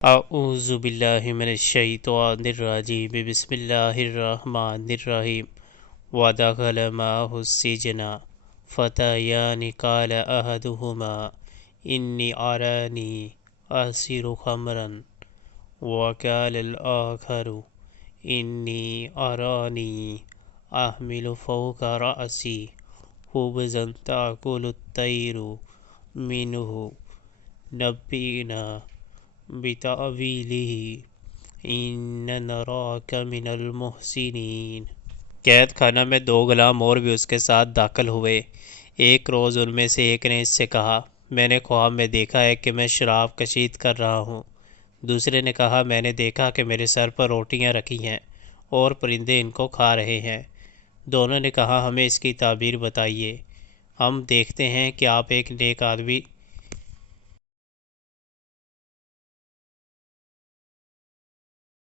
اعوذ باللہ من الشیطان الرجیم بسم اللہ الرحمن الرحیم ودخل معه السجن فتیان قال احدهما انی ارانی اعصر خمرا وقال الآخر انی ارانی احمل فوق رأسی خبزا تأکل الطیر منه نبئنا بتأویلہ ان نراک من المحسنین۔ قید خانہ میں دو غلام اور بھی اس کے ساتھ داخل ہوئے۔ ایک روز ان میں سے ایک نے اس سے کہا، میں نے خواب میں دیکھا ہے کہ میں شراب کشید کر رہا ہوں۔ دوسرے نے کہا، میں نے دیکھا کہ میرے سر پر روٹیاں رکھی ہیں اور پرندے ان کو کھا رہے ہیں۔ دونوں نے کہا، ہمیں اس کی تعبیر بتائیے، ہم دیکھتے ہیں کہ آپ ایک نیک آدمی